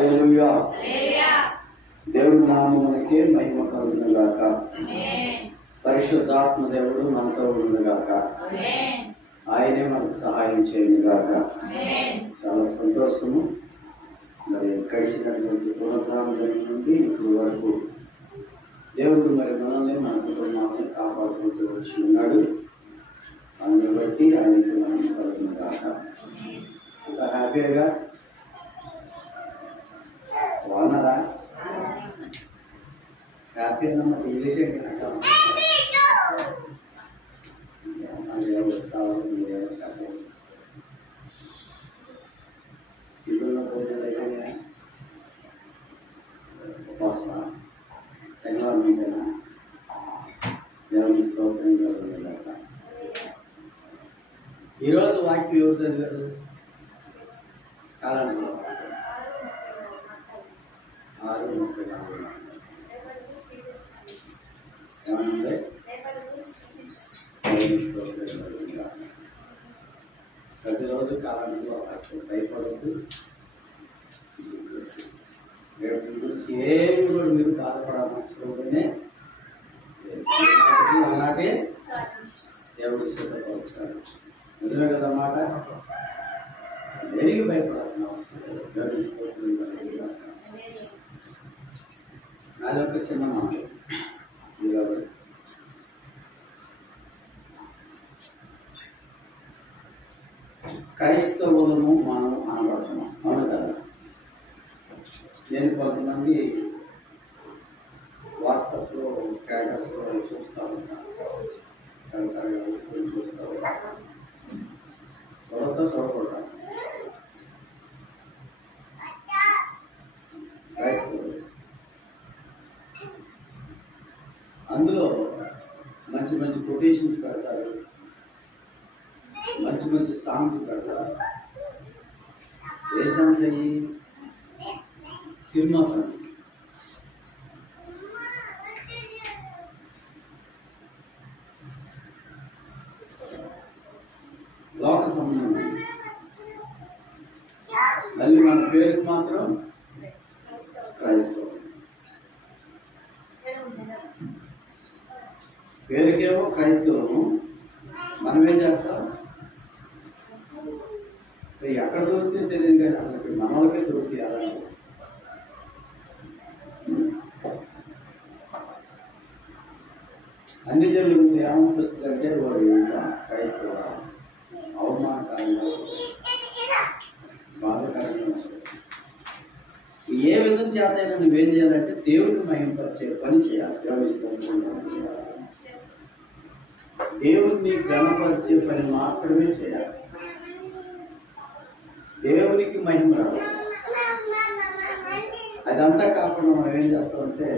హల్లెలూయా. దేవుడి నామమునకే మహిమ కలుగును గాక. పరిశుద్ధాత్మ దేవుడు మనతో ఉండును గాక. ఆయనే మనకు సహాయం చేయను గాక. చాలా సంతోషము. మరి గడిచినటువంటి పునరుద్ధానం నుండి ఇప్పుడు వరకు దేవుడు మరి మనల్ని మన కుటుంబాన్ని కాపాడుకుంటూ వచ్చి ఉన్నాడు. అందుని బట్టి ఆయనకి మనం కలుగును గాక. అంత హ్యాపీగా బాగున్నారా? హ్యాపీ అన్న ఇంగ్లీష్ ఇల్లు భోజనం అయిపోయినా ఉపవాసమా శనివారం మీదైనా దేవుని స్తోత్రం కలుగును. ఈరోజు వాక్యం ఎవరు చదివారు? కాలంలో 6:34 ఏమన్నా ప్రతిరోజు కాలంలో భయపడద్దు. రేపు గురించి ఏమి కూడా మీరు బాధపడాల్సిన అలాగే దేవుడు సిద్ధపరుస్తాడు. నిజమే కదన్నమాట. దేనికి భయపడాల్సిన అవసరం లేదు. నాది ఒక చిన్న మాట. క్రైస్తవులను మనం అనబడుతున్నాం, అవును కదా. నేను కొంతమంది వాట్సాప్లో స్టేటస్లో చూస్తూ ఉంటాను. చూడకూడదు. క్రైస్తవులు అందులో మంచి మంచి కొటేషన్స్ పెడతారు, మంచి మంచి సాంగ్స్ పెడతారు. ఏ సాంగ్స్ అయ్యి? Cinema songs. లోక సంబంధం. మళ్ళీ మన పేరుకి మాత్రం క్రైస్తవం. పేరుకేమో క్రైస్తవము, మనం ఏం చేస్తాం? ఎక్కడ దొరికితే తెలియదు కానీ అసలు మన వాళ్ళకే దొరుకుతాయి. అలా అన్ని జనులు ఏమనిపిస్తుంది అంటే వాడు క్రైస్తవ అవమానకరంగా, బాధకరంగా. ఏ విధం చేతైనా నువ్వేం చేయాలంటే దేవుడిని మహింపరిచే పని చేయాలి. దేవుడిని ఘనపరిచే పని మాత్రమే చేయాలి. దేవునికి మహిమ రావాలి. అదంతా కాకుండా మనం ఏం చేస్తామంటే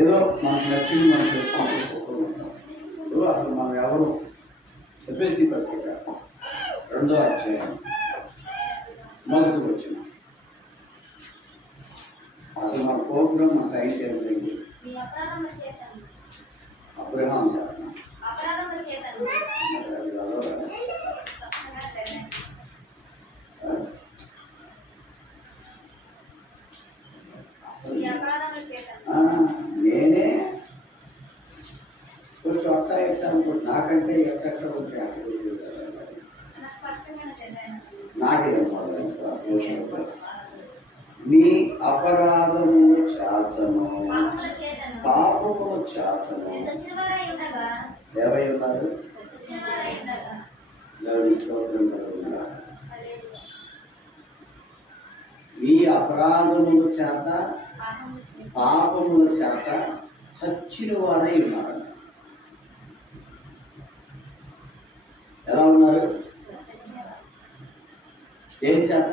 ఏదో మనకు నచ్చింది మనం చేసుకుంటాం. అసలు మనం ఎవరు చెప్పేసి పత్రిక 2వ అధ్యాయం 1వ వచనం. అసలు మన ప్రోగ్రాం మన టైం టేబుల్ ఏంటి? అబ్రహాం శాసనం. నేనే కొంచెం చోట ఎగ్జాంపుల్ నాకంటే ఎక్కడ ఉంటే అసలు నాకేం నీ అపరాధము చేతను పాపము చేతను ఏవై ఉన్నారు? ఈ అపరాధముల చేత పాపముల చేత చచ్చిన వారై ఉన్నారు. ఎలా ఉన్నారు? ఏం చేత?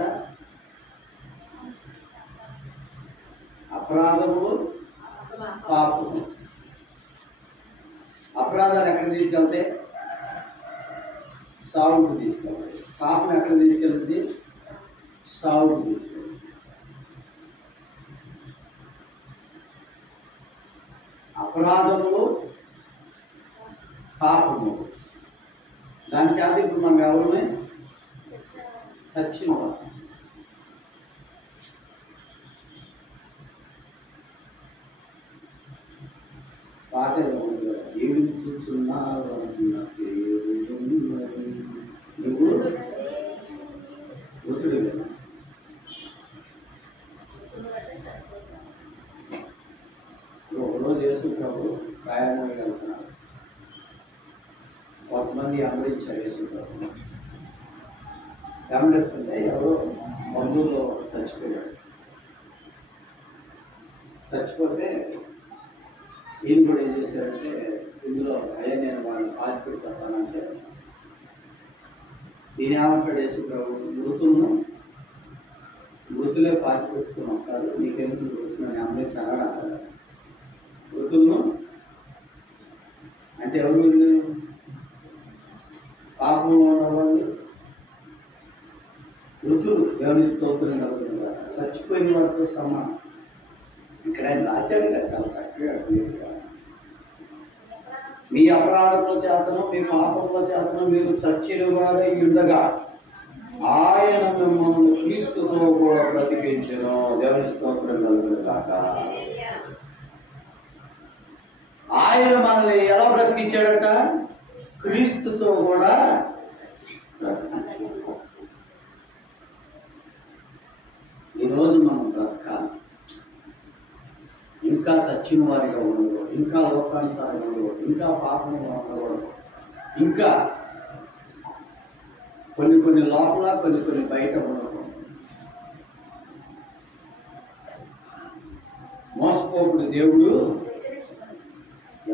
అపరాధములు, పాపము. అపరాధాలు ఎక్కడ తీసుకెళ్తే సావుకు తీసుకెళ్తాయి. పాపం ఎక్కడ తీసుకెళ్తుంది? సావుకు తీసుకెళ్తుంది. అపరాధములు, పాపము. దాని చేత ఇప్పుడు మనం ఎవరిని చచ్చిన వారు. చూస్తున్నావు నువ్వు మృతుడు కదా. ఒకరోజు యేసుప్రభు ప్రయాణానికి వెళ్తున్నారు. కొంతమంది అమరించారు యేసుప్రభు. గమనిస్తుంటే ఎవరో బంధువులో చచ్చిపోయాడు. చచ్చిపోతే ఈయన కూడా ఏం చేశారంటే, ఇందులో అయ్యా నేను వాళ్ళని పాతి పెడతానంటే ఈయన ఏమంటాడు యేసుప్రభు, మృతులే పాతి పెట్టుకుని వస్తారు, నీకెందుకు మృతులని అమరించి అనడా. మృతులను అంటే ఎవరు వీళ్ళు? పాపంలో ఉన్నవాళ్ళు మృతులు, దేవుని స్తోత్రం కలుగుతున్నారు, చచ్చిపోయిన వాటితో సమానం. ఇక్కడ ఆయన రాశాడు కదా చాలా చక్కగా క్లియర్గా, మీ అపరాధముల చేతను మీ పాపముల చేతను మీరు చచ్చిన వారై ఉండగా ఆయన మిమ్మల్ని క్రీస్తుతో కూడా బ్రతికించెను. దేవుని స్తోత్రం కలుగునుగాక. ఆయన మనల్ని ఎలా బ్రతికించాడట? క్రీస్తుతో కూడా బ్రతికించాడు. ఈరోజు మనం బ్రతకాలి. ఇంకా చచ్చిన వారిగా ఉండకూడదు, ఇంకా లోకానుసారంగా ఉండకూడదు, ఇంకా పాపంగా ఉండకూడదు, ఇంకా కొన్ని లోపల కొన్ని బయట ఉండకూడదు. మోసపోకుడు దేవుడు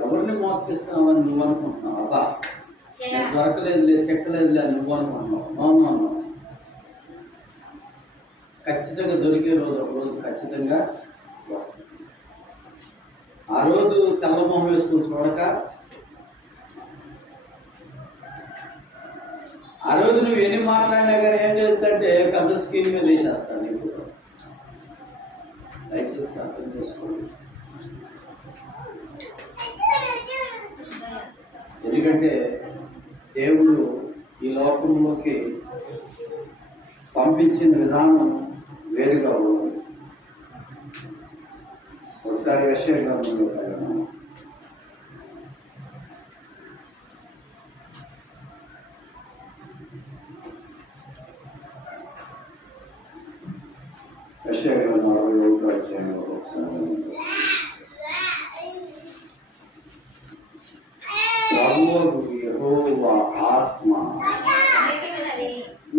ఎవరిని మోసగిస్తున్నావని నువ్వు అనుకుంటున్నావు. అబ్బా దొరకలేదులే, చెక్కలేదులే నువ్వు అనుకుంటున్నావు. నో, ఖచ్చితంగా దొరికే రోజు ఒక రోజు ఖచ్చితంగా. ఆ రోజు తెల్లమొహం వేసుకుని చూడక, ఆ రోజు నువ్వు ఎన్ని మాట్లాడినా కానీ ఏం చేస్తుంటే పెద్ద స్క్రీన్ మీద వేసేస్తాను. నీకు దయచేసి అర్థం చేసుకోండి. ఎందుకంటే దేవుడు ఈ లోకంలోకి పంపించిన విధానం వేరుగా ఉంది. ఒకసారి యెషయా గ్రంథం 41వ అధ్యాయంలో ఒకసారి ప్రభువు యెహోవా ఆత్మ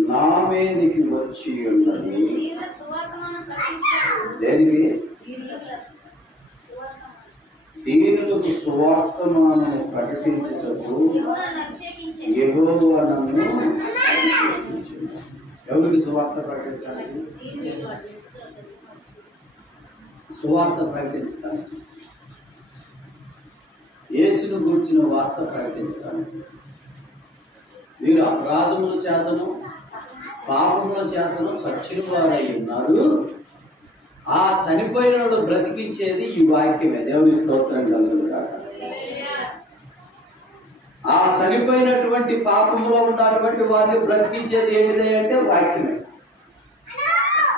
నా మీదికి వచ్చి ఉన్నది. దేనికి? దీనులకు సువార్తమానము ప్రకటించుటకు యెహోవా నన్ను అభిషేకించెను. ఎవరికి సువార్త ప్రకటించడానికి? సువార్త ప్రకటించడానికి, యేసును గూర్చిన వార్త ప్రకటించడానికి. మీరు అపరాధముల చేతను పాపముల చేతను చచ్చిన వారై ఉన్నారు. ఆ చనిపోయిన వాడు బ్రతికించేది ఈ వాక్యమే. దేవుని స్తోత్రం కలుగునుగాక. ఆ చనిపోయినటువంటి పాపములో ఉన్నటువంటి వారిని బ్రతికించేది ఏంటిది అంటే వాక్యమే.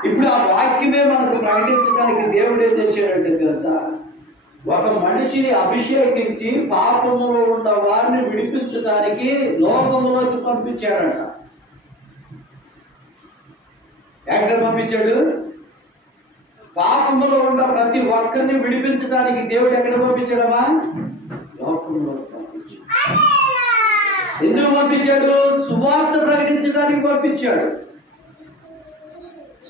ఇప్పుడు ఆ వాక్యమే మనకు ప్రకటించడానికి దేవుడు ఏం చేశాడంటే తెలుసా? ఒక మనిషిని అభిషేకించి పాపములో ఉన్న వారిని విడిపించడానికి లోకములోకి పంపించాడట. ఎక్కడ పంపించాడు? పాపములో ఉన్న ప్రతి ఒక్కరిని విడిపించడానికి దేవుడు ఎక్కడ పంపించాడమ్మా? లోకంలోకి పంపించాడు. ఎందుకు పంపించాడు? సువార్త ప్రకటించడానికి పంపించాడు.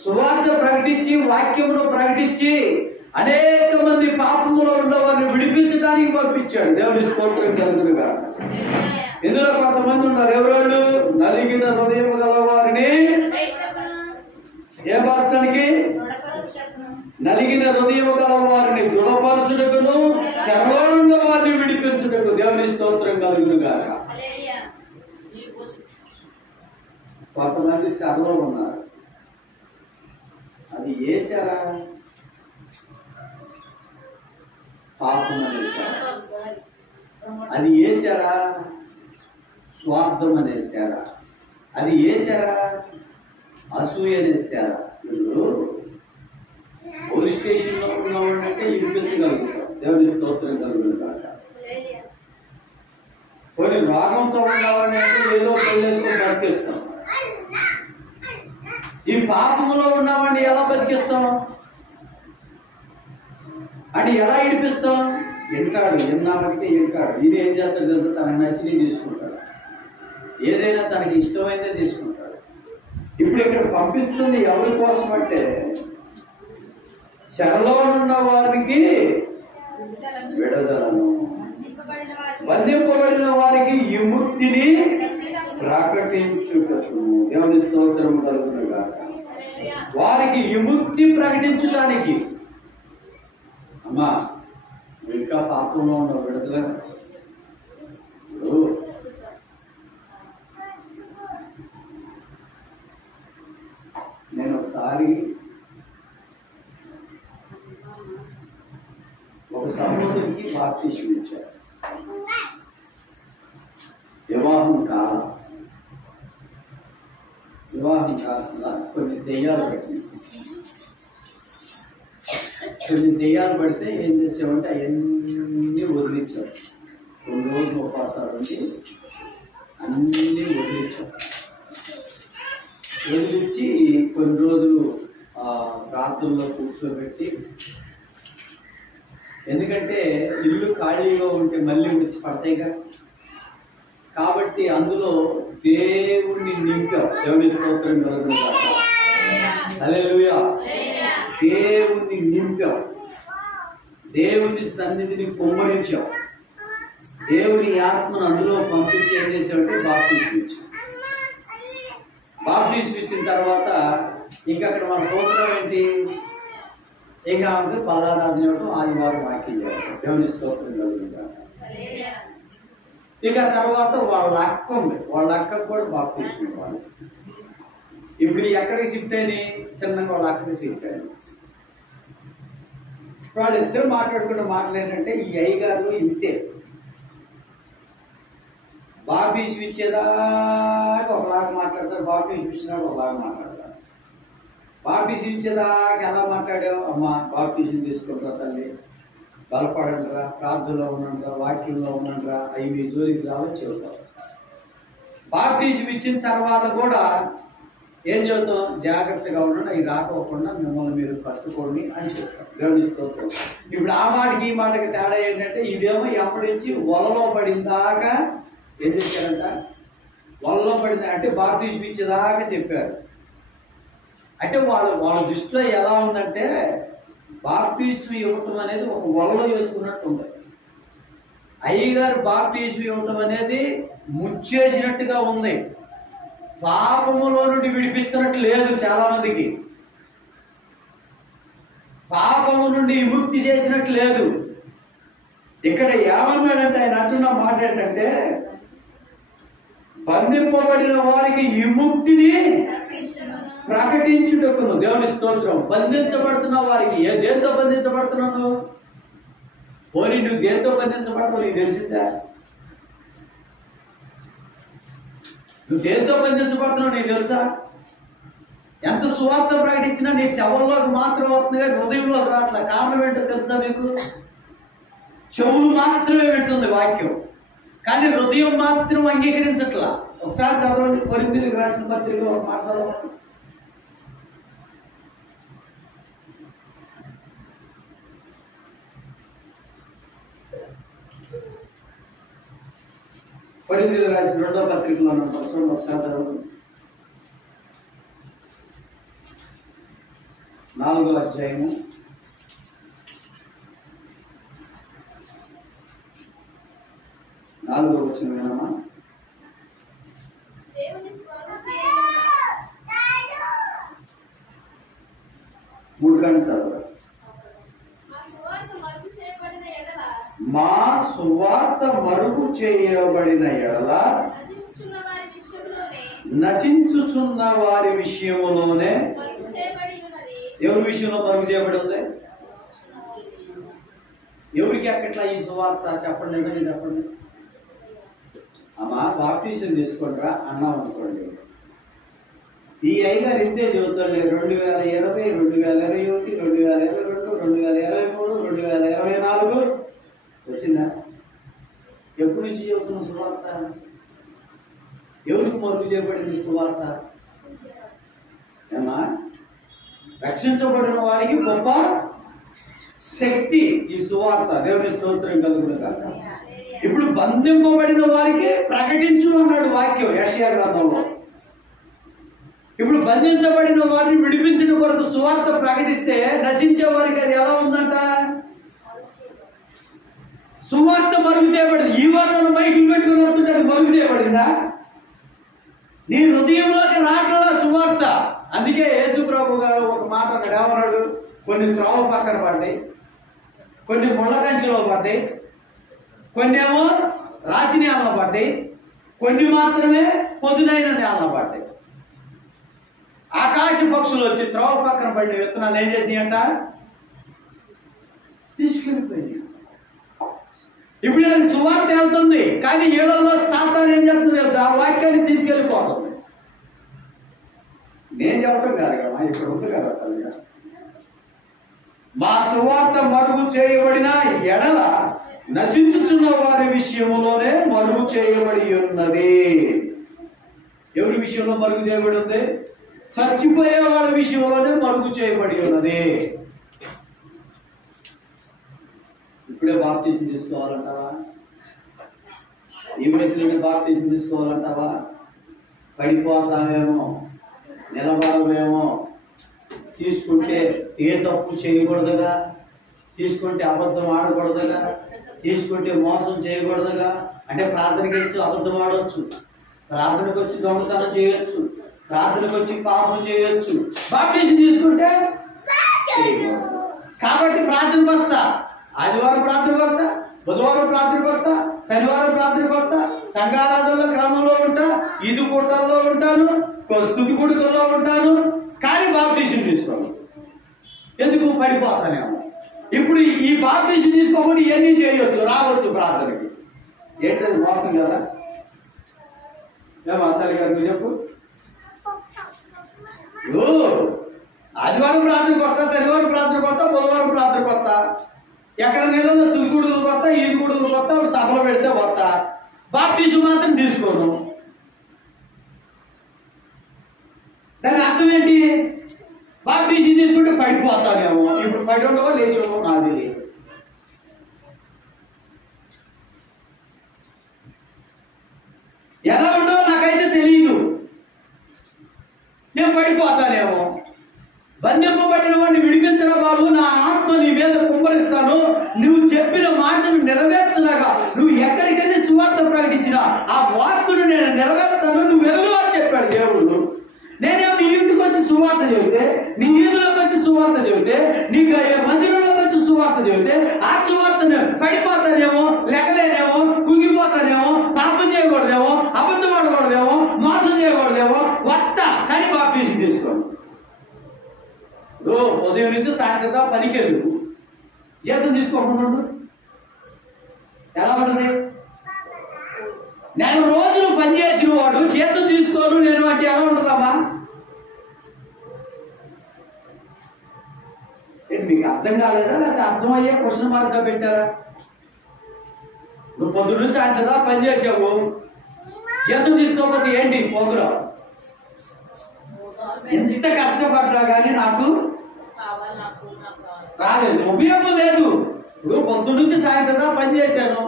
సువార్త ప్రకటించి వాక్యమును ప్రకటించి అనేక మంది పాపములో ఉన్న వారిని విడిపించడానికి పంపించాడు. దేవుని స్తోత్రం కలుగునుగాక. ఇందులో కొంతమంది ఉన్నారు. ఎవరు? నలిగిన హృదయం గల వారిని ఏర్పరచడానికి, నలిగిన హృదయం గల వారిని దృఢపరచుటకును, సర్వాంగ వారిని విడిపించుటకు. దేవుని స్తోత్రం కలుగునుగాక. కొంతమంది శ్రమలో ఉన్నారు. అది ఏ శర? పాపం అనే శర. అది ఏ శర? స్వార్థం అనే శర. అది ఏ శర? అసూయ అనే శర. వీళ్ళు పోలీస్ స్టేషన్లో ఉన్నామంటే విడిపించగలుగుతాం. దేవుని స్తోత్రం కలుగునుగాక. కొన్ని రోగంతో ఉన్నవాడిని అంటే ఏదో పెళ్ళేసుకొని బతికిస్తాం. ఈ పాపంలో ఉన్నవాడిని ఎలా బతికిస్తాం అని ఎలా ఇడిపిస్తాం? ఎంకాడు ఎన్నామడికే ఎంకాడు. ఇది ఏం చేస్తాడు తెలుసు, తనకు నచ్చినవి తీసుకుంటాడు, ఏదైనా తనకి ఇష్టమైతే తీసుకుంటాడు. ఇప్పుడు ఇక్కడ పంపిస్తుంది ఎవరి కోసం అంటే చెరలో ఉన్న వారికి విడుదలను, బంధింపబడిన వారికి విముక్తిని ప్రకటించుటకు. దేవుని స్తోత్రం కలుగును గాక. వారికి విముక్తి ప్రకటించడానికి. అమ్మా ఇంకా పాపంలో ఉన్న విడుదల. నేను ఒకసారి ఒక సహోదరికి బాప్తిసం ఇచ్చాను. వివాహం కాకుండా కొన్ని దెయ్యాలు పడితే ఏం చేసామంటే అవన్నీ వదిలించాం. కొన్ని రోజులు ఉపవాసాలు ఉండి అన్నీ వదిలించి కొన్ని రోజులు ప్రార్థనలో కూర్చోబెట్టి, ఎందుకంటే ఇల్లు ఖాళీగా ఉంటే మళ్ళీ వచ్చి పడతాయిగా, కాబట్టి అందులో దేవుణ్ణి నింపాం. దేవుని స్తోత్రం కలుగును గాక. హల్లెలూయా. దేవుణ్ణి నింపాం, దేవుని సన్నిధిని కుమ్మరించాం, దేవుని ఆత్మను అందులో పంపించి ఏం చేసామంటే బాప్తిసం ఇచ్చాం. బాప్తిసం ఇచ్చిన తర్వాత ఇంకా అక్కడ మన ప్రోగ్రాం ఏంటి? ఇక ఆమెకు పలారాధన ఇవ్వటం, ఆదివారం వాక్యం చేయటం. దేవుని స్తోత్రం కలుగును గాక. ఇక తర్వాత వాళ్ళ అక్క ఉంది, వాళ్ళ అక్కకు కూడా బాప్తిసం ఇవ్వాలి. ఇప్పుడు ఎక్కడికి షిఫ్ట్ అయినాయి? చిన్నగా వాళ్ళ అక్కడికి షిఫ్ట్ అయినాయి. వాళ్ళిద్దరు మాట్లాడుకున్న మాటలు ఏంటంటే, ఈ అయ్యగారు ఇంతే, బాప్తిసం ఇచ్చేదాకా ఒకలాగా మాట్లాడతారు, బాప్తిసం ఇచ్చినాక ఒకలాగా మాట్లాడతారు. బాప్తిసం ఇచ్చేదాకా ఎలా మాట్లాడావు? అమ్మ బాప్తిసం తీసుకుంటా తల్లి, బలపడండిరా, ప్రార్థనలో ఉండండిరా, వాక్యంలో ఉండండిరా, అవి మీ జోలికి రావని చెబుతాం. బాప్తిసం ఇచ్చిన తర్వాత కూడా ఏం చెబుతాం? జాగ్రత్తగా ఉండండి, అవి రాకపోకుండా మిమ్మల్ని మీరు కట్టుకోండి అని చెప్తాం. దేవుని స్తోత్రం. ఇప్పుడు ఆ మాటకి ఈ మాటకి తేడా ఏంటంటే, ఇదేమో ఎప్పటించి వలలో పడిందాకా ఏం చేశారంట? వలలో పడింది అంటే బాప్తిసం ఇచ్చేదాకా చెప్పారు. అంటే వాళ్ళ దృష్టిలో ఎలా ఉందంటే, బాప్తిసం ఇవ్వటం అనేది ఒక వలలో వేసుకున్నట్టు ఉంది. అయ్యగారు బాప్తిసం ఇవ్వటం అనేది ముచ్చేసినట్టుగా ఉంది, పాపములో నుండి విడిపించినట్టు లేదు. చాలా మందికి పాపము నుండి విముక్తి చేసినట్టు లేదు. ఇక్కడ ఏమన్నాడంటే, ఆయన అంటున్న మాట ఏంటంటే, బంధింపబడిన వారికి విముక్తిని ప్రకటించుటకును. దేవుని స్తోత్రం. బంధించబడుతున్న వారికి దేంతో బంధించబడుతున్నావు? పోనీ నువ్వు దేంతో బంధించబడతావు నీకు తెలిసిందా? నువ్వు దేంతో బంధించబడుతున్నావు నీకు తెలుసా? ఎంత సువార్త ప్రకటించినా నీ శవంలోకి మాత్రం వస్తుంది కానీ హృదయంలోకి రావట్లే. కారణం ఏంటో తెలుసా మీకు? చెవులు మాత్రమే వింటుంది వాక్యం, కానీ హృదయం మాత్రం అంగీకరించట్లా. ఒకసారి చదవండి, కొరింథీయులకు రాసిన పత్రిక ఒక మాట చదవండి. కొరింథీయులకు రాసిన 2వ పత్రికలో ఉన్న చూడండి, ఒకసారి చదవండి. 4వ అధ్యాయము 4వ వచనం వినమా? మూడు గంటలు చదవాలి. మా సువార్త మరుగు చేయబడిన ఎడల నచించుచున్న వారి విషయములోనే. ఎవరి విషయంలో మరుగు చేయబడి ఉంది? ఎవరికి ఎక్కట్లా ఈ సువార్త? చెప్పండి, నిజంగా చెప్పండి. అమ్మా బాప్టిజం తీసుకుంటారా అన్నాం అనుకోండి, ఈ అయ్యగారు ఇంతే చదువుతాడు. 2020, 2021, 2022, 2023, 2024 వచ్చిందా? ఎప్పుడు గురించి చెబుతున్న సువార్త? ఎవరికి మరుగు చేయబడింది సువార్త? ఏమా, రక్షించబడిన వారికి గొప్ప శక్తి ఈ సువార్త. దేవుని స్తోత్రం కలుగును గాక. ఇప్పుడు బంధింపబడిన వారికి ప్రకటించు అన్నాడు వాక్యం యెషయా గ్రంథంలో. ఇప్పుడు బంధించబడిన వారిని విడిపించిన కొరకు సువార్త ప్రకటిస్తే నశించే వారికి అది ఎలా ఉందంట? సువార్త మరుగు చేయబడింది. ఈ వార్తను మైకులు పెట్టుకున్నట్టు అది మరుగు చేయబడిందా? నీ హృదయంలోకి రావట్లా సువార్త. అందుకే యేసు ప్రభు గారు ఒక మాట అన్నాడు. ఏమన్నాడు? కొన్ని త్రోవ పక్కన పడ్డాయి, కొన్ని ముళ్ళ కంచెలో పడ్డాయి, కొన్ని ఏమో రాతి నేలలో పడ్డాయి, కొన్ని మాత్రమే పొదునైన నేలలో పడ్డాయి. ఆకాశ పక్షులు వచ్చి త్రోవ పక్కన పడిన విత్తనాలు ఏం చేసినాయంట? తీసుకెళ్ళిపోయినాయి. ఇప్పుడు నేను సువార్త వెళ్తుంది, కానీ ఏడల్లో సాతాను ఏం చేస్తుంది తెలుసా? ఆ వాక్యాన్ని తీసుకెళ్ళిపోతుంది. నేను చెప్పడం కాదు కదా, ఇక్కడ ఉంది కదా తల్లిగా. మా సువార్త మరుగు చేయబడిన ఎడల నశించుచున్న వారి విషయంలోనే మరుగు చేయబడి ఉన్నది. ఎవరి విషయంలో మరుగు చేయబడి ఉంది? చచ్చిపోయే వాళ్ళ విషయంలోనే మరుగు చేయబడి ఉన్నది. ఇప్పుడే బాప్తిజం తీసుకోవాలంటావా? ఈ వయసులోనే బాప్తిజం తీసుకోవాలంటావా? పడిపోతామేమో, నిలబడమేమో, తీసుకుంటే ఏ తప్పు చేయకూడదుగా, తీసుకుంటే అబద్ధం ఆడకూడదుగా, తీసుకుంటే మోసం చేయకూడదుగా. అంటే ప్రార్థనకి వచ్చి అబద్ధం ఆడవచ్చు, ప్రార్థనకు వచ్చి దొంగతనం చేయొచ్చు, ప్రార్థనకు వచ్చి పాపం చేయొచ్చు. బాప్టిజం తీసుకుంటే కాబట్టి ప్రార్థన కొత్త, ఆదివారం ప్రార్థన కొత్త, బుధవారం ప్రార్థన కొత్త, శనివారం ప్రార్థన కొత్త, సంఘారాధనలో క్రమంలో ఉంటా, ఈదు కూటల్లో ఉంటాను, స్తుతి కూడికల్లో ఉంటాను, కానీ బాప్టిజం తీసుకోను. ఎందుకు? పడిపోతానేమో. ఇప్పుడు ఈ బాప్టిజం తీసుకోకుండా ఇవన్నీ చేయొచ్చు, రావచ్చు ప్రార్థనకి. ఏంటది? మోసం కదా. ఏమాతారి గారు మీరు చెప్పు. ఆదివారం ప్రార్థన కొత్త, శనివారం ప్రార్థన కొత్త, బుధవారం ప్రార్థన కొత్త, ఎక్కడ నెలలో స్తుతి కూడుకలు కొత్త, ఈది కూడుకలు కొత్త, సభలో పెడితే కొత్త. బాప్టిజం మాత్రం తీసుకోను. దాని అర్థం ఏంటి? బాప్టిజం తీసుకుంటే పడిపోతానేమో. ఇప్పుడు పడి ఉండవో లేచేమో నాది లేదు. ఎలా ఉండవో నాకైతే తెలియదు. నేను పడిపోతానేమో. బంధింపబడిన వాడిని విడిపించిన బాబు, నా ఆత్మ నీ మీద కుమ్మరిస్తాను, నువ్వు చెప్పిన మాటను నెరవేర్చలాగా. నువ్వు ఎక్కడికెళ్ళి సువార్త ప్రకటించినా ఆ వార్తను నేను నెరవేర్తాను, నువ్వు వెళ్ళు అని చెప్పాడు దేవుడు. నేనేమో నీ ఇంటికి వచ్చి సువార్త చెబితే, నీ ఈదులోకి వచ్చి సువార్త చెబితే, నీకు మందిరంలోకి వచ్చి సువార్త చెబితే, ఆ సువార్తను పడిపోతానేమో, లెక్కలేనేమో, కుంగిపోతానేమో, పాపం చేయకూడదేమో, అబద్ధం ఆడకూడదేమో, మోసం చేయకూడదేమో, వస్త కానీ బాప్టిజం తీసుకోండి. ఉదయం నుంచి సాయంత్రం పనికి వెళ్ళు, జీతం తీసుకోకుండా ఎలా ఉంటుంది? నెల రోజులు పనిచేసిన వాడు జీతం తీసుకోను నేను అంటే ఎలా ఉంటుందమ్మా? మీకు అర్థం కాలేదా? లేకపోతే అర్థమయ్యే క్వశ్చన్ మార్క్గా పెట్టారా? నువ్వు పొద్దు నుంచి సాయంత్రం పని చేసావు, జీతం తీసుకోకపోతే ఏంటి ప్రోగ్రాం? ఎంత కష్టపడ్డా కానీ నాకు రాలేదు, ఉపయోగం లేదు. ఇప్పుడు పొద్దు నుంచి సాయంత్రం పని చేశాను,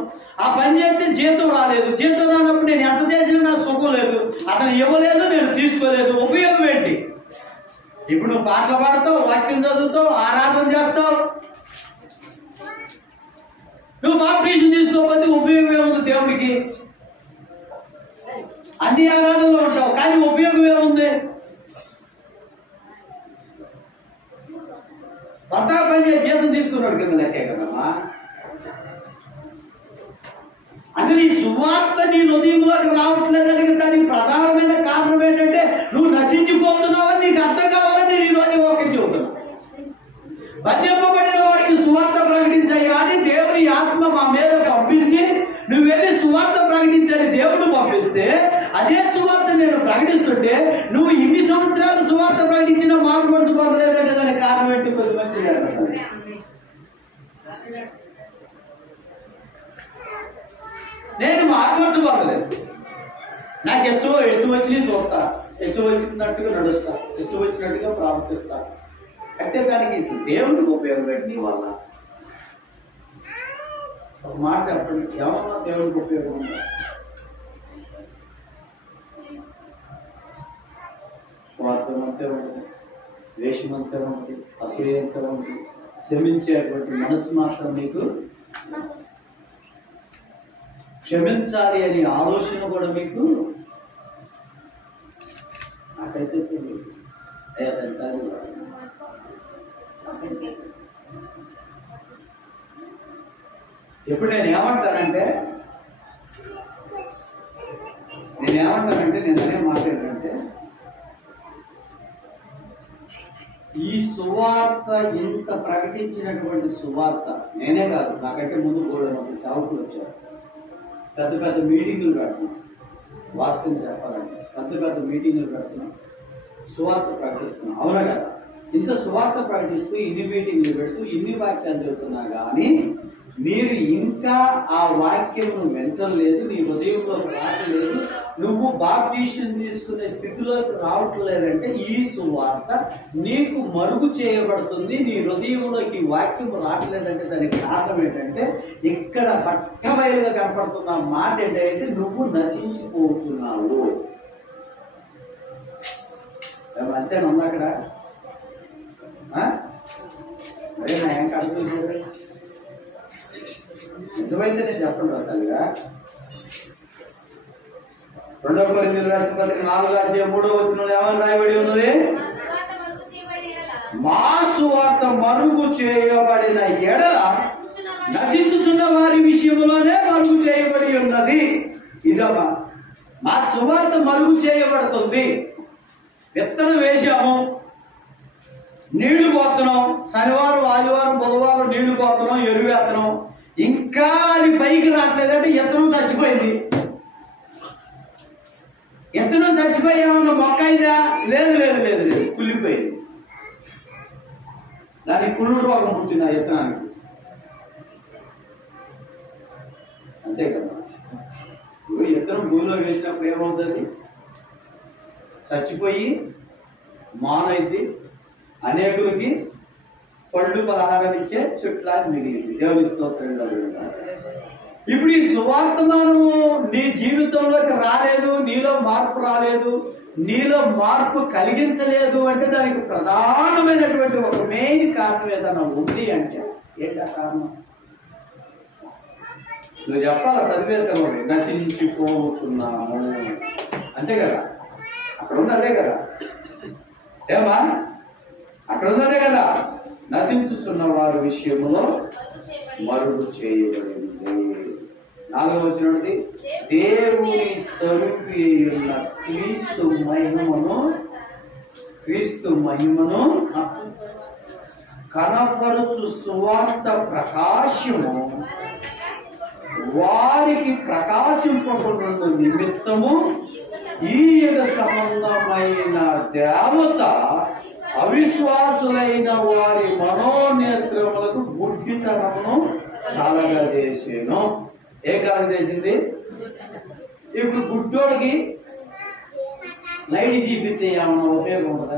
ఆ పని చేస్తే జీతం రాలేదు, జీతం రానప్పుడు నేను ఎంత చేసినా నాకు సుఖం లేదు, అతను ఇవ్వలేదు, నేను తీసుకోలేదు, ఉపయోగం ఏంటి? ఇప్పుడు నువ్వు పాటలు పాడతావు, వాక్యం చదువుతావు, ఆరాధన చేస్తావు, నువ్వు బాప్టిజం తీసుకోకపోతే ఉపయోగం ఏముంది దేవుడికి? అన్ని ఆరాధనలో ఉంటావు, కానీ ఉపయోగం ఏముంది? భర్త పని చేసి జీతం తీసుకున్నాడు కింద లెక్కే కదమ్మా. అసలు ఈ సువార్త నీ హృదయంలోకి రావట్లేదని దానికి ప్రధానమైన కారణం ఏంటంటే నువ్వు నశించిపోతున్నావని నీకు అర్థం కావాలని నేను ఈరోజు ఒక చెబుతున్నా. బంధింపబడిన వాడికి సువార్త ప్రకటించాయి కానీ దేవుని ఆత్మ మా మీద పంపించి నువ్వు వెళ్ళి సువార్త ప్రకటించని దేవుడు పంపిస్తే అదే సువార్త నేను ప్రకటిస్తుంటే నువ్వు ఇన్ని సంవత్సరాలు సువార్త ప్రకటించిన మారు మనసు పొందలేదంటే దానికి కారణం ఏంటి? కొద్ది మంచి నేను మార్పరచబడలేదు. నాకు ఇష్టం వచ్చినవి చూస్తా, ఇష్టం వచ్చినట్టుగా నడుస్తా, ఇష్టం వచ్చినట్టుగా ప్రవర్తిస్తా అంటే దానికి దేవుడికి ఉపయోగపడి నీ వల్ల ఒక మాట చెప్పండి, ఏమన్నా దేవుడికి ఉపయోగం ఉందా? స్వార్థం అంతే ఉంటుంది, ద్వేషం అంతే ఉంటుంది, అసూయ అంతే ఉంటుంది, క్షమించేటువంటి మనసు మాత్రం నీకు, క్షమించాలి అనే ఆలోచన కూడా మీకు నాకైతే తెలియదు. ఇప్పుడు నేనేమంటానంటే నేను అనే మాట ఏంటంటే, ఈ సువార్త ఇంత ప్రకటించినటువంటి సువార్త నేనే కాదు, నాకంటే ముందు కూడా సేవకులు వచ్చారు. పెద్ద పెద్ద మీటింగులు పెడుతున్నాం, వాస్తవం చెప్పాలంటే పెద్ద మీటింగులు పెడుతున్నాం, సువార్త ప్రకటిస్తున్నాం, అవునా కదా? ఇంత సువార్త ప్రకటిస్తూ ఇన్ని మీటింగ్లు పెడుతూ ఇన్ని వాక్యాలు చెబుతున్నా కానీ మీరు ఇంకా ఆ వాక్యమును వింటలేదు, నీ హృదయంలోకి రావట్లేదు, నువ్వు బాప్టిజం తీసుకునే స్థితిలోకి రావట్లేదంటే ఈ సువార్త నీకు మరుగు చేయబడుతుంది. నీ హృదయంలోకి వాక్యం రావట్లేదంటే దానికి కారణం ఏంటంటే ఇక్కడ పట్టబయలుగా కనపడుతున్న మాట ఏంటంటే నువ్వు నశించిపోతున్నావు. అంతేనమ్మా అక్కడ అరే నా ఏం అర్థం నిజమైతే నేను చెప్పండి అసలుగా. 2 కొరింథీయులకు రాసిన పత్రిక 4:3 ఏమని రాయబడి ఉన్నది? మా సువార్త మరుగు చేయబడిన ఎడల నశించుచున్న వారి విషయంలోనే మరుగు చేయబడి ఉన్నది. ఇదమ్మా, మా సువార్త మరుగు చేయబడుతుంది. విత్తనం వేశాము, నీళ్లు పోతున్నాం, శనివారం ఆదివారం బుధవారం నీళ్లు పోతున్నాం, ఎరువు వేస్తున్నాం, ఇంకా అది పైకి రావట్లేదంటే విత్తనం చచ్చిపోయింది. విత్తనం చచ్చిపోయి ఏమన్నా మొక్క అయిందా? లేదు లేదు లేదు లేదు, కుళ్ళిపోయింది. దానికి కుళ్ళు రోగం పుట్టింది ఆ విత్తనానికి. అంతే కదా, విత్తనం భూమిలో వేసినప్పుడు ఏమవుతుంది? చచ్చిపోయి మానైద్ది, అనేకులకి పళ్ళు పలహారం ఇచ్చే చెట్లా మిగిలింది. దేవుని స్తోత్రం. ఇప్పుడు ఈ సువార్తమానము నీ జీవితంలోకి రాలేదు, నీలో మార్పు రాలేదు, నీలో మార్పు కలిగించలేదు అంటే దానికి ప్రధానమైనటువంటి ఒక మెయిన్ కారణం ఏదైనా ఉంది అంటే ఏంటి ఆ కారణం? నువ్వు చెప్పాలా? సర్వేతలో నశించిపోతున్నాము, అంతే కదా? అక్కడ ఉన్నదే కదా, ఏమా అక్కడ ఉన్నదే కదా, నశించుతున్న వారి విషయంలో మరుగు చేయబడింది. 4వ వచనం, దేవుని స్వరూపి ఉన్న క్రీస్తు మహిమను కనపరుచు సువార్త ప్రకాశము వారికి ప్రకాశింపబడుతున్న నిమిత్తము ఈ యుగ సంబంధమైన దేవత అవిశ్వాసులైన వారి మనోనేత్రములకు గుడ్డితనమును కలగజేసేను. ఏ కలగజేసింది? ఇప్పుడు గుడ్డోడికి లైట్ చూపిస్తే ఏమన్నా ఉపయోగం ఉంటుందా?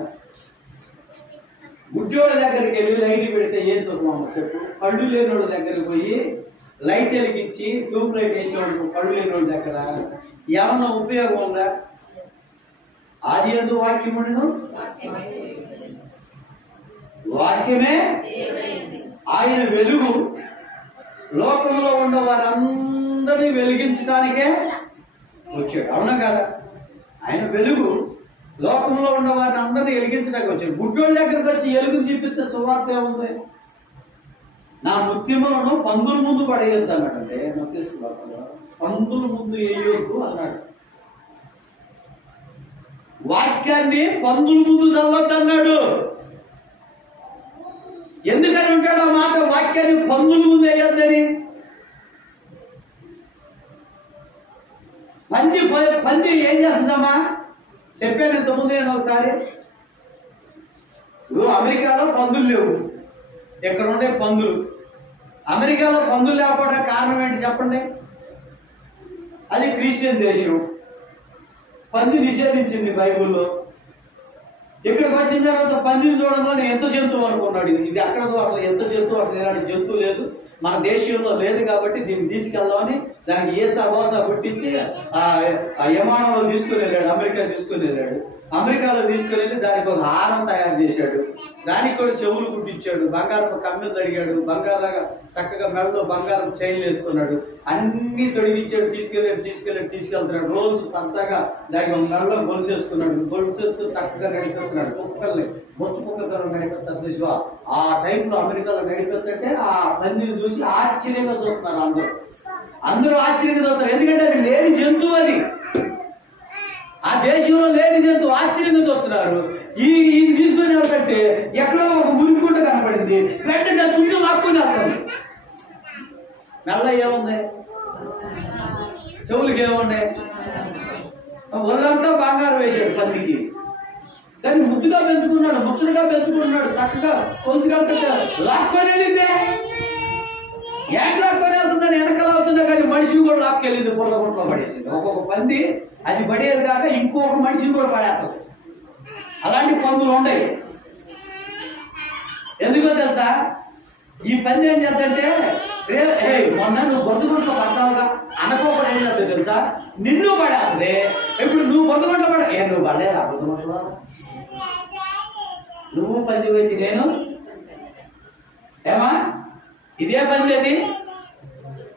గుడ్డోడి దగ్గరికి వెళ్ళి లైట్ పెడితే ఏం సుఖం చెప్పు? కళ్ళు లేనోడి దగ్గరికి పోయి లైట్ వెలిగించి ట్యూబ్ లైట్ వేసేవాడు కళ్ళు లేనోడి దగ్గర ఏమన్నా ఉపయోగం ఉందా? ఆది యందు వాక్యమును, వాక్యమే ఆయన వెలుగు, లోకంలో ఉన్న వారందరినీ వెలిగించడానికే వచ్చాడు, అవునా కదా? ఆయన వెలుగు లోకంలో ఉన్న వారిని అందరినీ వెలిగించడానికి వచ్చాడు. గుడ్డోళ్ళ దగ్గరకు వచ్చి వెలుగుని చూపిస్తే సువార్త ఏముంది? నా ముత్యములను పందుల ముందు పడేయొద్దు అన్నాడంటే, ముత్య సువార్తలో పందుల ముందు వేయొద్దు అన్నాడు. వాక్యాన్ని పందుల ముందు చదవద్దు అన్నాడు. ఎందుకని ఉంటాడు ఆ మాట? వాక్యాన్ని పందుల ముందు వేయొద్దని. పంది ఏం చేస్తుందమ్మా? చెప్పాను ఇంతకుముందు నేను ఒకసారి. ఇప్పుడు అమెరికాలో పందులు లేవు, ఇక్కడ ఉండే పందులు. అమెరికాలో పందులు లేకపోవడానికి కారణం ఏంటి చెప్పండి? అది క్రిస్టియన్ దేశం, పంది నిషేధించింది బైబుల్లో. ఇక్కడికి వచ్చిన తర్వాత పందిని చూడంలో ఎంత జంతువు అనుకున్నాడు. ఇది అక్కడతో అసలు ఎంత జంతువు, అసలు ఇలాంటి జంతువు లేదు, మన దేశంలో లేదు కాబట్టి దీన్ని తీసుకెళ్దామని దానికి ఏసా బోసా పుట్టించి ఆ విమానంలో తీసుకుని వెళ్ళాడు, అమెరికా తీసుకుని వెళ్ళాడు. అమెరికాలో తీసుకుని వెళ్ళి దానికి ఒక హారం తయారు చేశాడు, దానికి కూడా చెవులు కుట్టించాడు, బంగారం కమ్మెలు తడిగాడు, బంగారంగా చక్కగా మెడలో బంగారం చైన్లు వేసుకున్నాడు, అన్ని తొడిగించాడు, తీసుకెళ్తున్నాడు. రోజు సరదాగా దానికి ఒక మెడలో గొలుసేసుకున్నాడు, గొలుసేసుకుని చక్కగా నడిపిస్తున్నాడు. కుక్కల్ని బొచ్చు కుక్కలు నడిపిస్తారు చూసివా, ఆ టైంలో అమెరికాలో నడిపిస్తుంటే ఆ పందిని చూసి ఆశ్చర్యంగా చూస్తున్నారు. అందరూ ఆశ్చర్యంగా చూస్తారు, ఎందుకంటే అది లేని జంతువు, అది ఆ దేశంలో లేని జంతువు, ఆశ్చర్యంగా చూస్తున్నారు. ఈ తీసుకుని వెళ్తుంటే ఎక్కడో ఒక మురిగుంట కనపడింది, గట్టిగా చుట్టూ లాక్కుని వెళ్తుంది. నల్ల ఏముంది, చెవులకి ఏముండే, ఒళ్ళంతా బంగారం వేసాడు పందికి. దాన్ని ముద్దుగా పెంచుకున్నాడు, ముచ్చటగా పెంచుకుంటున్నాడు, చక్కగా కొంచెం లాక్కొని వెళ్ళిందే. ఎట్లా లాక్కొని వెళ్తుందని వెనకాల అవుతుందా, కానీ మనిషి కూడా లాక్కెళ్ళింది, బుర్రగుంట్లో పడేసింది. ఒక్కొక్క పంది అది పడేది కాక ఇంకొక మనిషిని కూడా పడేస్తుంది. అలాంటి పందులు ఉన్నాయి. ఎందుకో తెలుసా, ఈ పంది ఏం చేద్దంటే మొన్న నువ్వు బొద్దుగుంట్లో పడతావుగా అనుకోకుండా ఏం చేద్దాం తెలుసా, నిన్ను పడేస్తుంది. ఇప్పుడు నువ్వు బొద్దుగుంట్లో నువ్వు పడలేదా బొద్దుగుంట్లో, నువ్వు పంది పోయింది, నేను ఏమా ఇదే పంది, అది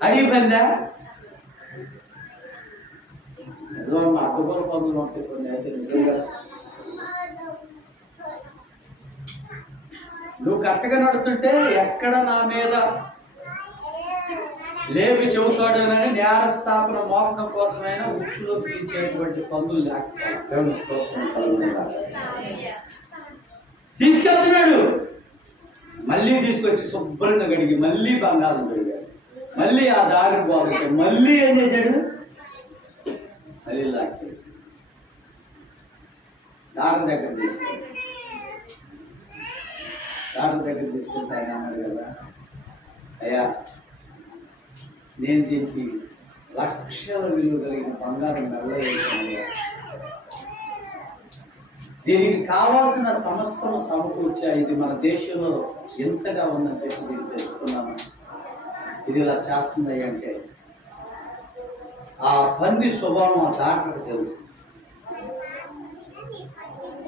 అడిగి పందా. అడ్డుగోల పందులు ఉంటాయి కొన్ని, అయితే నిజంగా నువ్వు కరెక్ట్గా నడుతుంటే ఎక్కడ నా మీద లేపి చెబుతాడనని నేరస్థాపన మోపడం కోసమైనా ఉచ్చులో తీర్చేటువంటి పందులు తీసుకెళ్తున్నాడు. మళ్ళీ తీసుకొచ్చి శుభ్రంగా గడిగి మళ్ళీ బంగారం కడిగాడు, మళ్ళీ ఆ దారిని బాగుంటే మళ్ళీ ఏం చేశాడు, మళ్ళీ లాక్కాడు. డాక్టర్ దగ్గర తీసుకెళ్ళి ఆయన అన్నాడు కదా, అయ్యా నేను దీనికి లక్షల విలువ కలిగిన బంగారం మెల్ల వేసాను, దీనికి కావాల్సిన సమస్తము సమకూర్చా, ఇది మన దేశంలో ఎంతగా ఉందని చెప్పి దీన్ని తెచ్చుకున్నాను, ఇది ఇలా చేస్తుంది అంటే ఆ పంది స్వభావం ఆ డాక్టర్కి తెలుసు.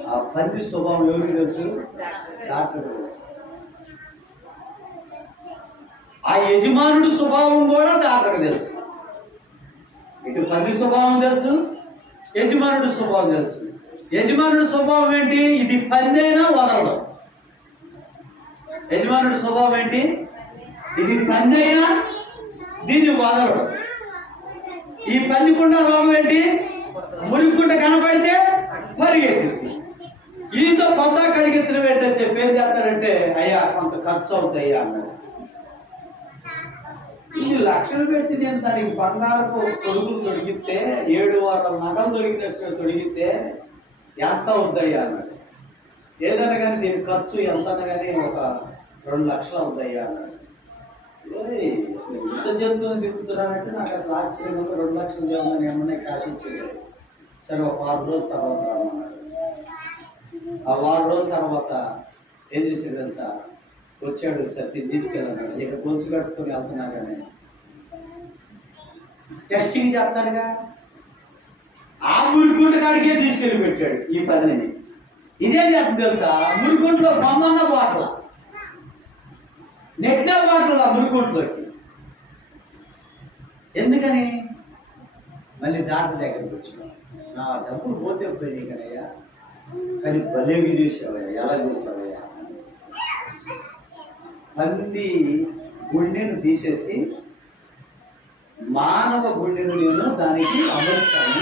ఆ పంది స్వభావం ఎవరికి తెలుసు, డాక్టర్కి తెలుసు. ఆ యజమానుడి స్వభావం కూడా డాక్టర్కి తెలుసు. ఇటు పంది స్వభావం తెలుసు, యజమానుడి స్వభావం తెలుసు. యజమానుడి స్వభావం ఏంటి, ఇది పందైనా వదలడం. యజమానుడి స్వభావం ఏంటి, ఇది పందైనా దీన్ని వదలడం. ఈ పందికుండా రోగం ఏంటి, మురిగుంట కనపడితే పరిగెత్తి ఈతో పొద్దా కడిగించడం ఏంటని చెప్పి ఏం చేస్తారంటే, అయ్యా కొంత ఖర్చు అవుతాయ్యా అన్నాడు. ఇది లక్షలు పెట్టి నేను దానికి బంగారపు తొడుగులు తొడిగితే 7 వారాల నగలు తొడిగినట్టు తొడిగితే ఎంత అవుద్దయ్యా అన్నాడు. ఏదైనా కానీ దీని ఖర్చు ఎంత కానీ ఒక 2 లక్షలు అవుద్దయ్యా అన్నాడు. ఇంత జంతువుని తిప్పుతున్నానంటే నాకు అసలు ఆశ్చర్యంగా 2 లక్షలు చేయాలని ఏమన్నా క్యాష్ ఇచ్చేది. సరే ఒక 6 రోజుల తర్వాత రామన్నాడు. ఆ 6 రోజుల తర్వాత ఏం చేసేది తెలుసా, వచ్చాడు, సరే తీసుకెళ్ళన్నాడు. ఇక గొలుసు కట్టుకొని వెళ్తున్నా కానీ టెస్టింగ్ చేస్తారుగా, ఆ మురిగుంట కాడికే తీసుకెళ్ళి పెట్టాడు ఈ పందిని. ఇదేం చేస్తుంది తెలుసా, మురిగుంటలో బొమ్మన్న బాటల నెట్టిన బాటలు ఆ మురిగుంటలోకి. ఎందుకని, మళ్ళీ డాక్టర్ దగ్గరికి వచ్చినాం, నా డబ్బులు పోతే పోయినాయి కదయ్యా, కానీ భలేగి చూసావయ్యా, ఎలా చూసావయ్యా. పంది గుండెను తీసేసి మానవ గుండెను నేను దానికి అమర్చాను,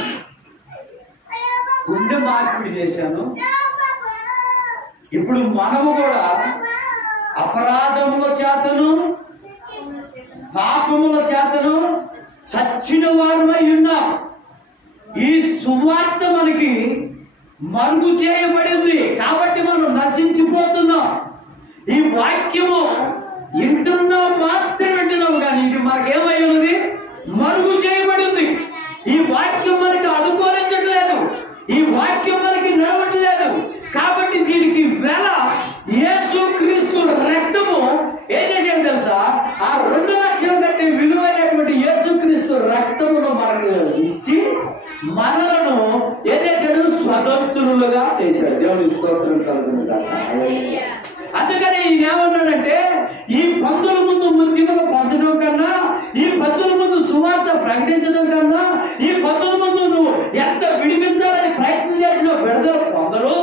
గుండె మార్పిడి చేశాను. ఇప్పుడు మనము కూడా అపరాధముల చేతను పాపముల చేతను చచ్చిన వారమై ఉన్నాం. ఈ సువార్త మనకి మరుగు చేయబడింది కాబట్టి మనం నశించిపోతున్నాం. ఈ వాక్యము వింటున్నాం మాత్రం వింటున్నాం, కానీ ఇది మనకేమై ఉన్నది, మరుగు చేయబడింది. ఈ వాక్యం మనకి నడవట్లేదు. కాబట్టి దీనికి వెల యేసుక్రీస్తు రక్తము ఏం చేసాడు తెలుసా? ఆ 2 లక్షల కంటే విలువైనటువంటి యేసుక్రీస్తు రక్తమును మనకు ఇచ్చి మనలను ఏం చేశాడు? స్వతంత్రులుగా చేశాడు. దేవుని స్తోత్రం కలుగును గాక. అందుకని ఈయన ఏమన్నాడంటే, ఈ పందుల ముందు ముంచిమగా పంచడం కన్నా, ఈ పందుల ముందు సువార్త ప్రకటించడం కన్నా, ఈ పందుల ముందు నువ్వు ఎంత విడిపించాలని ప్రయత్నం చేసిన విడుదల పొందరు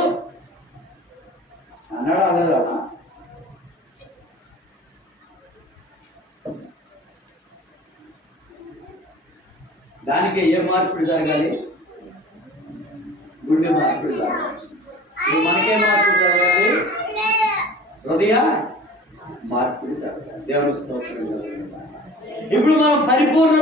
అన్నాడు. అన్నాడు దానికి ఏ మార్పుడు జరగాలి? గుండె మార్పుడు జరగాలి. మనకే మార్పుడు జరగాలి? హృదయ మార్పుడు జరగాలి. దేవుని స్తోత్రం. ఇప్పుడు మనం పరిపూర్ణ